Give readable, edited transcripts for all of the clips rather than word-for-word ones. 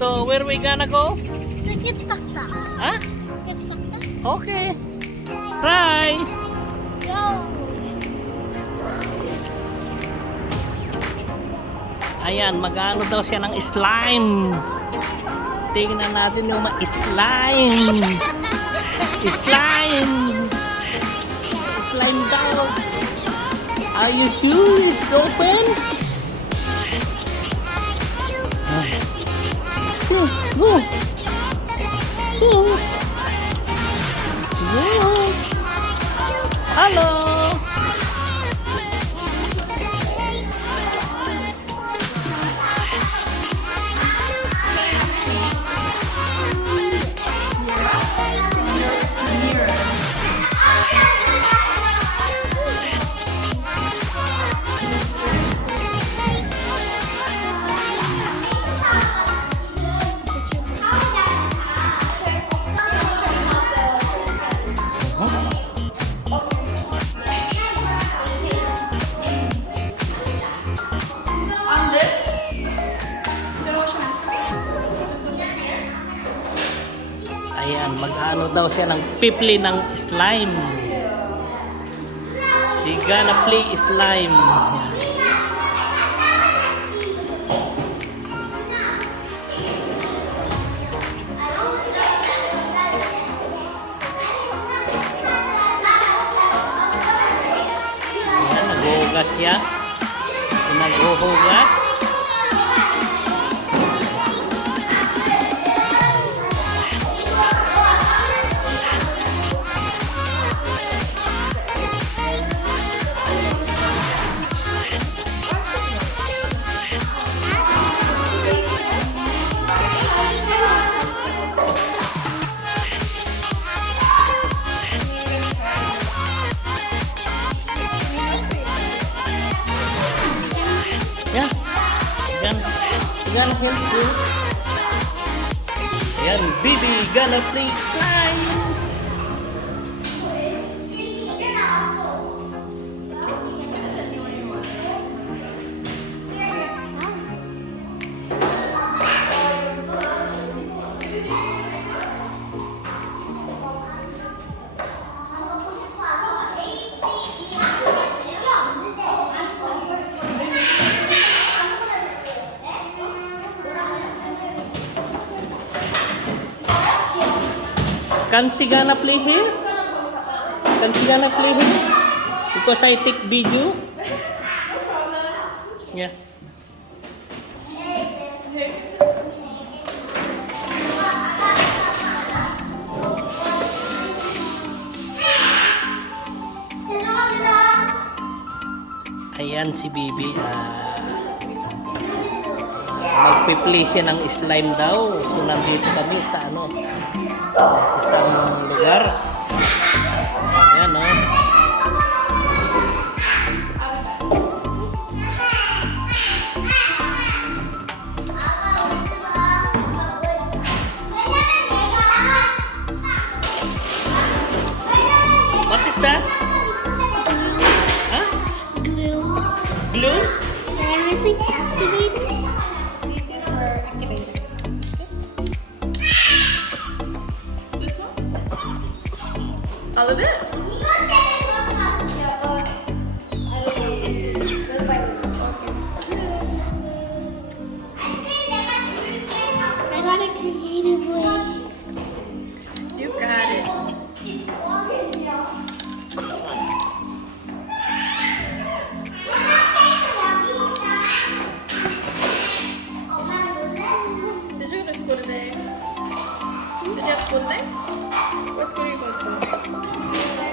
So where we gonna go? The kids TokTok. Huh? Kids TokTok. Okay. Try. Go. Ayan, mag-ano daw siya ng slime. Tingnan natin yung slime. Slime. Slime daw. Are you sure it's open? Go. Go. Go. Hello. Ayan, mag-ano daw siya ng pipli ng slime. She gonna play slime. Ayan, naghuhugas siya. Naghuhugas. Yeah, gonna help you. Ayan, baby, gonna play slime. Can she gonna play here? Can she gonna play here? Because I take video. Yeah. Ayan si Bibi. Magpi-play siya ng slime daw. So nandito kami sa isang lugar. Ayan o. What is that? Huh? Glue. Glue? Everything activated. This is for activated. This one? All of it? I got a creative way. You got it. Did you go to school today? Did you have school today? What school are you going to?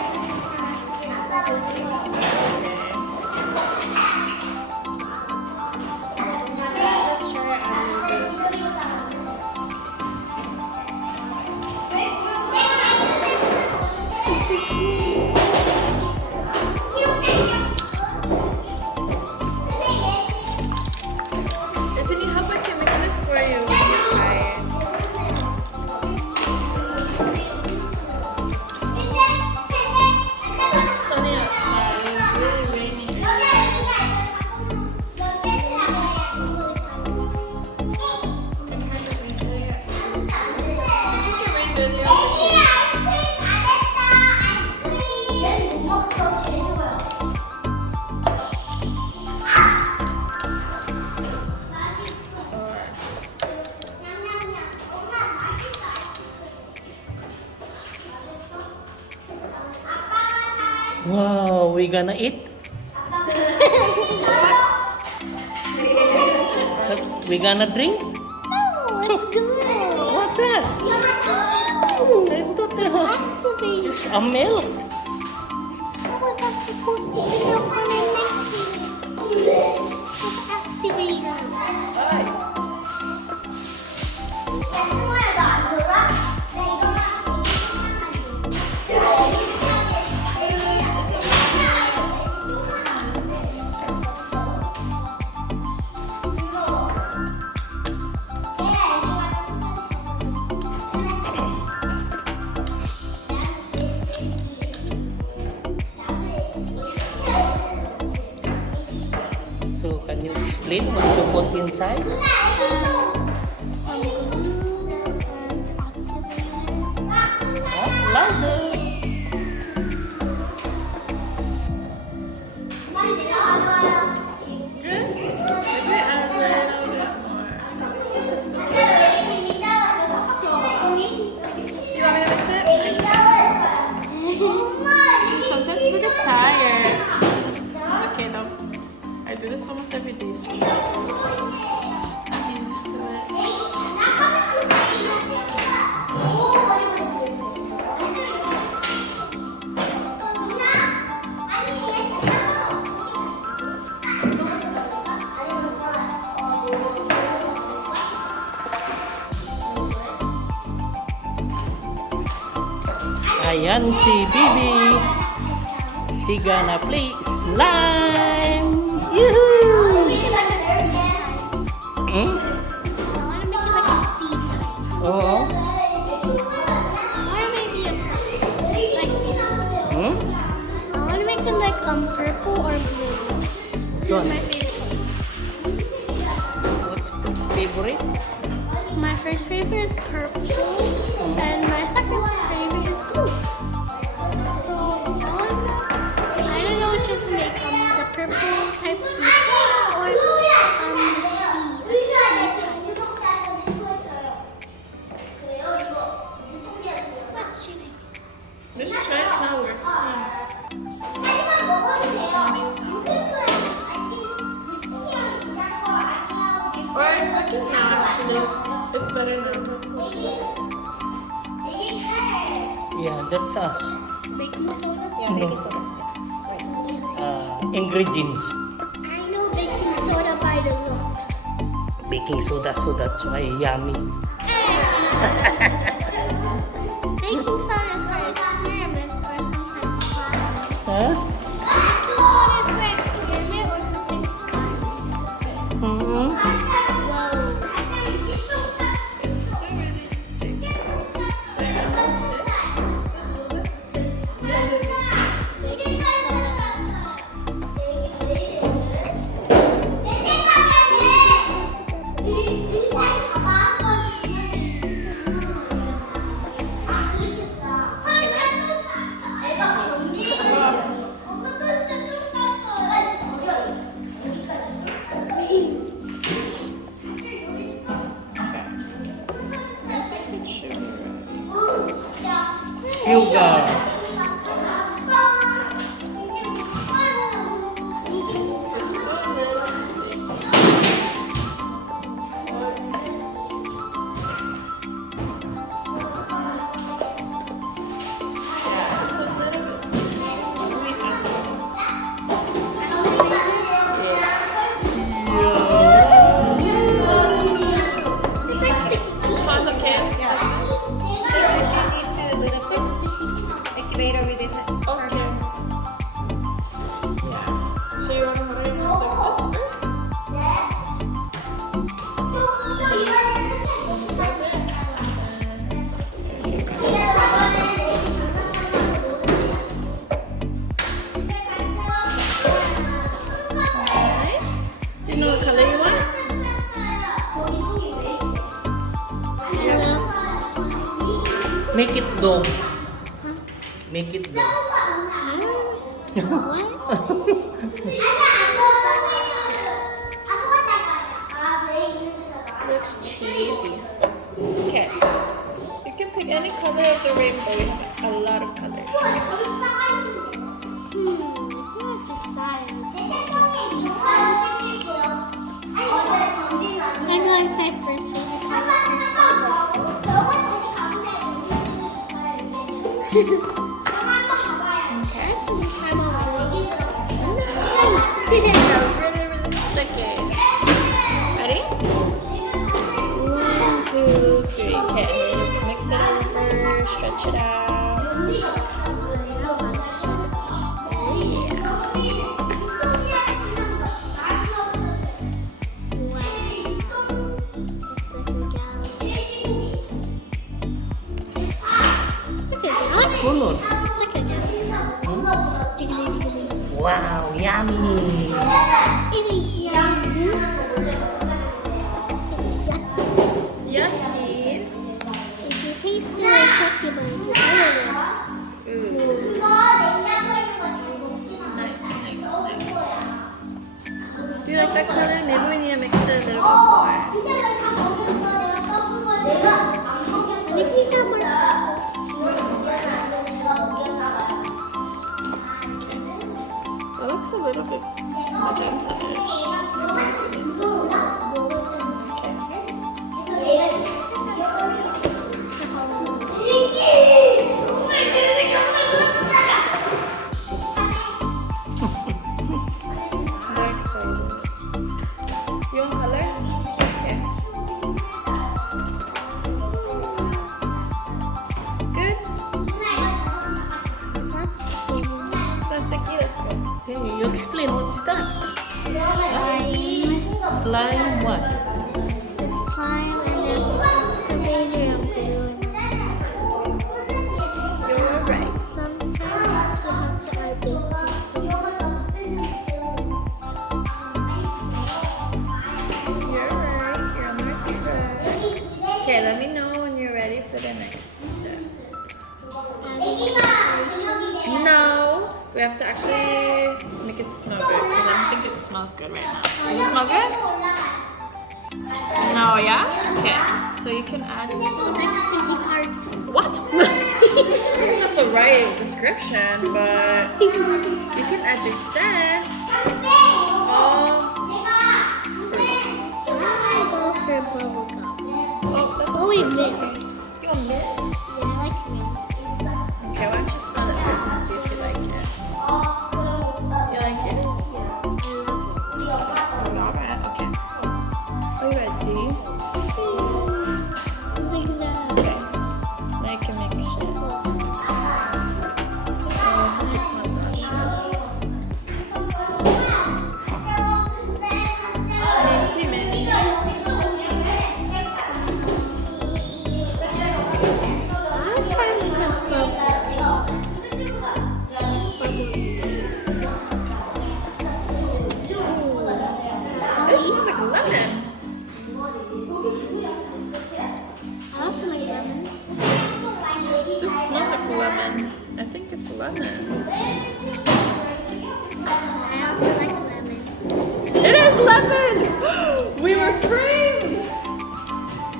we gonna eat? We gonna drink? No, let's go. What's that? Let's go. I thought they were Activate. a milk. How was that supposed to be up when I mix it? Let's activate it. So can you explain what you put inside? Louder. Good? Maybe add a little bit more. You want me to mix it? Sometimes we get tired. It's okay though. I do this almost every day, so I'm used to it. Ayan si Bibi. She gonna play slime. Yoo-hoo! Hmm? I want to make it like a seed type. Oo. I want to make it like Hmm? I want to make it like purple or blue. Two of my favorite colors. What's your favorite? My first favorite is purple, and my second favorite is blue. So I don't know which one to make. The purple type before or the seed type. What should I? This try it's not working. Or it's working now actually. It's better now. Yeah, that's us. Baking soda? Ingredients. I know baking soda by the looks. Baking soda, so that's why yummy. Baking soda is for experiments or sometimes fun. Huh? Baking soda is for experiment or sometimes fun. Hmm? It's still really sticky. Baking soda. Sugar. It's like sticky tea. Pause, okay? Activator with it. Okay. Yeah. So you want to hurry and like this first? Nice. Do you know what color you want? Make it dog. Make it dog. Looks cheesy. Okay. You can pick any color of the rainbow. We have a lot of colors. Okay. This time I'll release. Really, really sticky. Ready? 1, 2, 3. Okay, just mix it over, stretch it out. Color. It's like a galaxy. Wow, yummy. It's yummy. It's yucky. Yummy. If you taste it, it's yucky, but if you eat it, it's Ooh. Nice. Do you like that color? Maybe we need to mix it a little bit more. And if you have more It looks a little bit magenta-ish. Very excited. You want color? Okay. Good? that's sticky. It's not sticky, that's good. Okay, you explain what's that? Slime. Slime what? It's slime and there's activator and glue. You're right. Sometimes you have to add it. You're right. You're on my track. Okay, let me know when you're ready for the next step. No, we have to actually make it smell good because I don't think it smells good right now. Does it smell good? No, yeah? Okay, so you can add some. Next sticky part. What? I think that's the right description, but you can add your scent of fruits. I go for bubblegum. Oh, that's Oh, wait, mint. You want mint? Yeah, I like mint. Okay, why don't you smell it first and see if you like it? You like it? Alright, okay. Are you ready? Zigzag. Okay. Now you can mix it. Minty, minty. I'll try with the bubble. It smells like lemon. I also like lemon. This smells like lemon. I think it's lemon. I also like lemon. It is lemon! We were framed!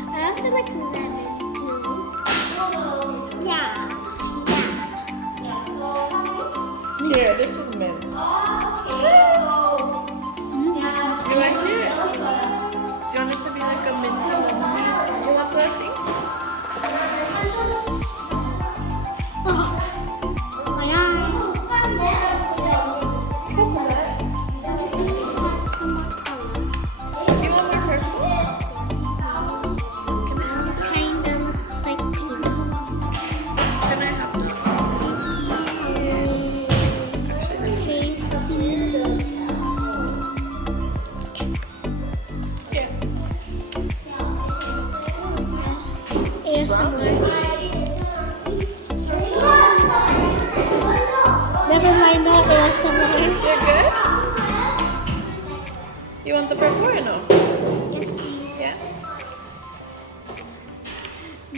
I also like lemon too. Yeah. Here, this is mint. This was You like it? Do you want it to be like a minty lemon? You want the thing? Oh, yeah. Chocolate. Some more color. You want more purple? Kinda looks like peanut. Can I have that? Yeah. ASMR. Never mind that ASMR. You're good? You want the purple or no? Yes, please. Yeah.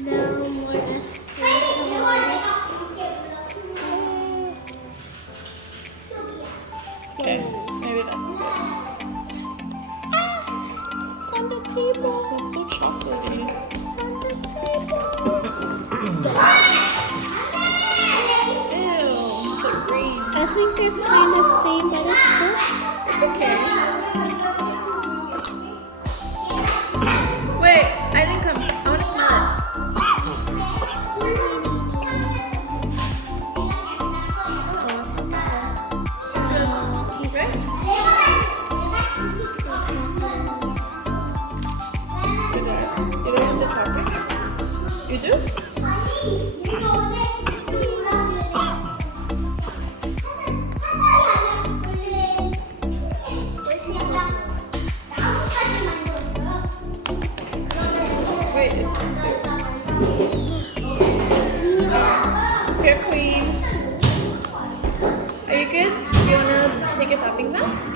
No more ASMR. Okay, maybe that's good. It's on the table. It's so chocolatey. It's on the table. Ew, it's like green. I think there's kind of stain, but it's good. It's okay. Wait, I didn't come. I want to smell it.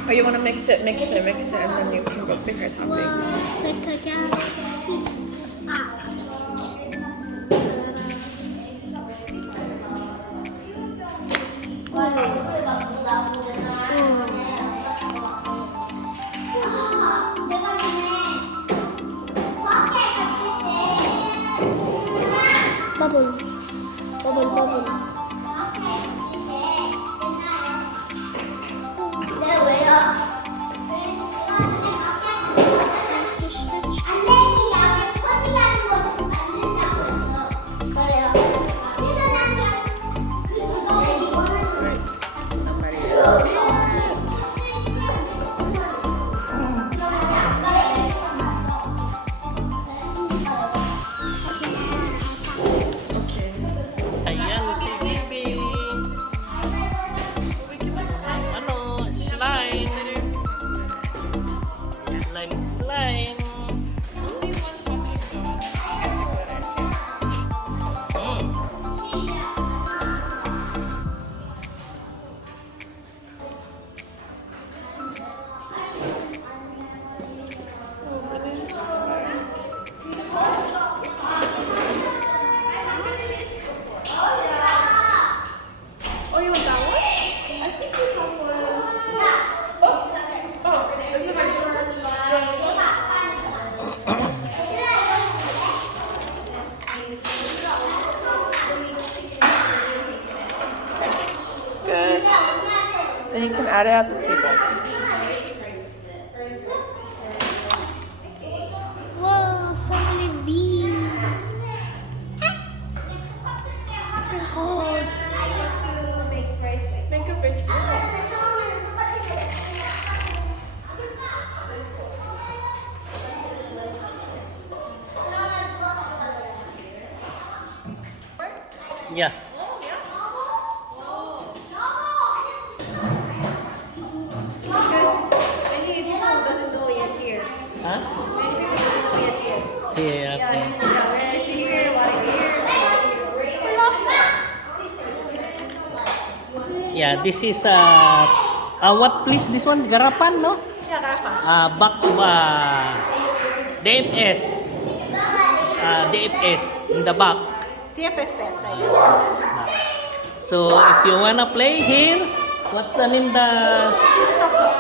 Oh, you want to mix it, and then you can go pick your topping. Well, it's like a galaxy. Bubble. Bubble, bubble. Ayan si baby. Ano? Slime. Slime. Oh, you want that one? I think you have one. Oh, is it my Good. Then you can add it at the table. Whoa, so many bees. Sprinkles. Make a bracelet. Yeah. Many people doesn't know yet here. Huh? Many people doesn't know yet here. Yeah. Yeah, Okay. where is here? What is here? Yeah, this is what place this one? Garapan, no? Yeah, Darpa. Back of DFS. DFS in the back. CFS pet. So if you wanna play here, what's the name the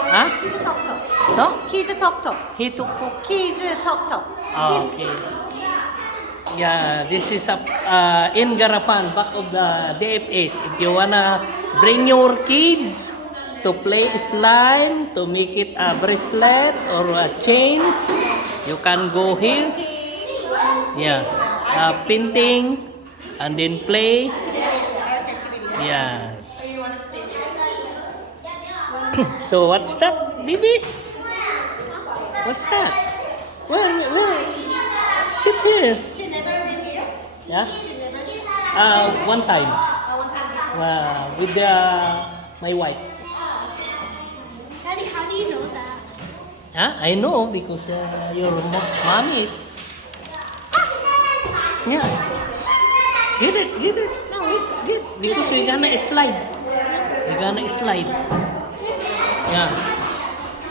huh? Kids Talk Talk. No? Kids Talk Talk. He took Kids Talk Talk. okay. Yeah, this is in Garapan, back of the DFS. If you wanna bring your kids to play slime, to make it a bracelet or a chain, you can go here. Yeah, painting and then play. Yes. So what's that, baby? What's that? Where? Sit here. She never been here? Yeah. One time. With my wife. Daddy, how do you know that? Huh? I know because your mommy. Yeah. Get it. No. Get. Because we're gonna slide. Yeah.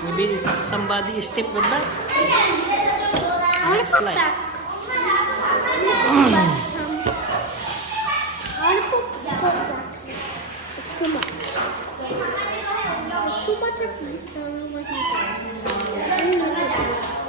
Maybe somebody step the back. I want to put Slide. that. I want to put TokToks. It's too much. There's too much of this, so we're going to do it.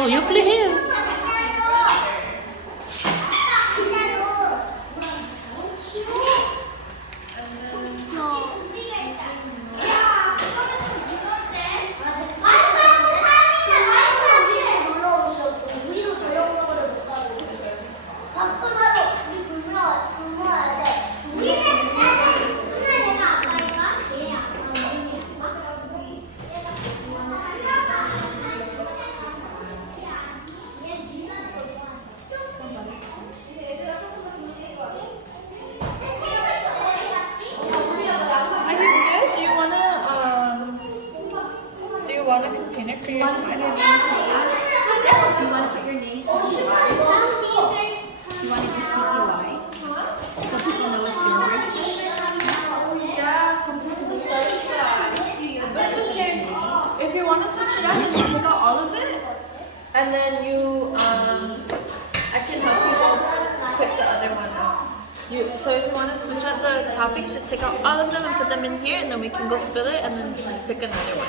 Oh, you play here. for your slime? Do you want to put your name CEY? Do you want to do CEY? So people know it's yours. Yeah, sometimes it does that. But it's okay. If you want to switch it out, then you take out all of it. And then you, I can help you put the other one out. So if you want to switch out the topics, just take out all of them and put them in here, and then we can go spill it and then pick another one.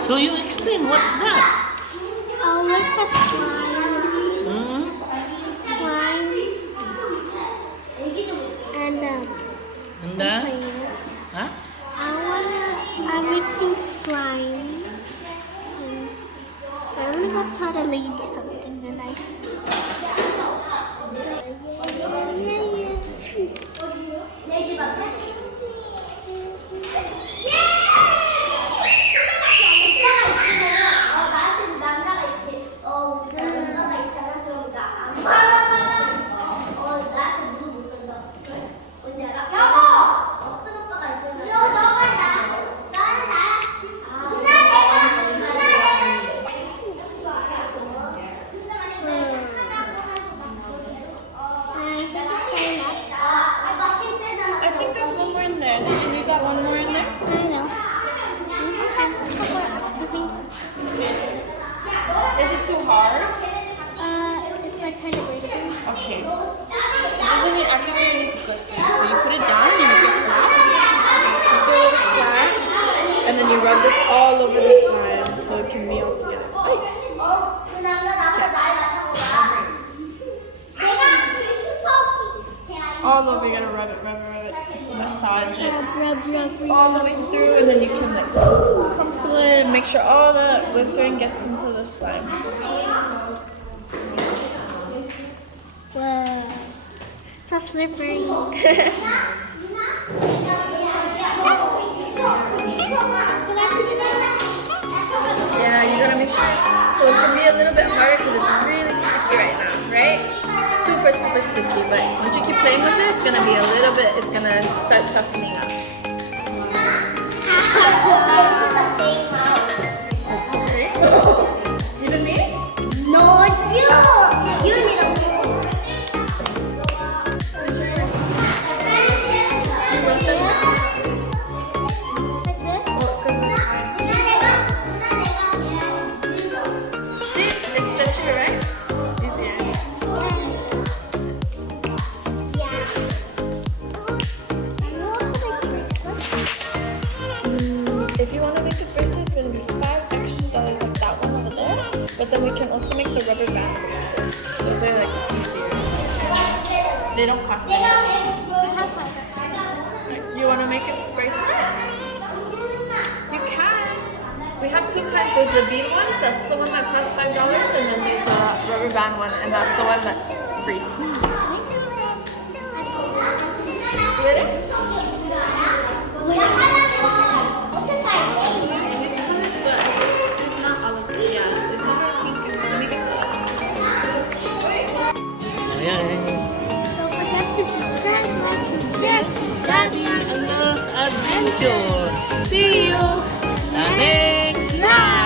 So you explain, what's that? Oh, it's a slime. Hmm? Slime. And And then? Huh? I'm making slime. And I'm gonna tell the lady something that I see. I think there's one more in there. Did you leave that one more in there? I know. Is it too hard? It's like kind of breaking. Okay. It doesn't need activator, it needs glycerin. So you put it down and you make it flat. You do it flat. And then you rub this all over the slime so it can be all together. All over, you gotta rub it, massage it Rub. all the way through, and then you can like crumple it and make sure all the glycerin gets into the slime. Wow. It's so slippery. Yeah, you gotta make sure so it can be a little bit harder because it's really sticky right now, right? Super sticky, but once you keep playing with it, it's gonna be a little bit, it's gonna start toughening up. Okay. Even me? No, you. You need a See, it's stretchy, right? Easier. If you want to make a bracelet, it's going to be $5 extra like that one over there. But then we can also make the rubber band bracelets. Those are like easier. They don't cost anything. You want to make a bracelet? You can. We have two kinds. There's the bead ones, that's the one that costs $5, and then there's the rubber band one, and that's the one that's free. Ready? These colors, but there's not all of them. Yeah, there's no more pink. Let me get Ayan. Don't forget to subscribe, like, and share. Daddy Adventure. See you the next night.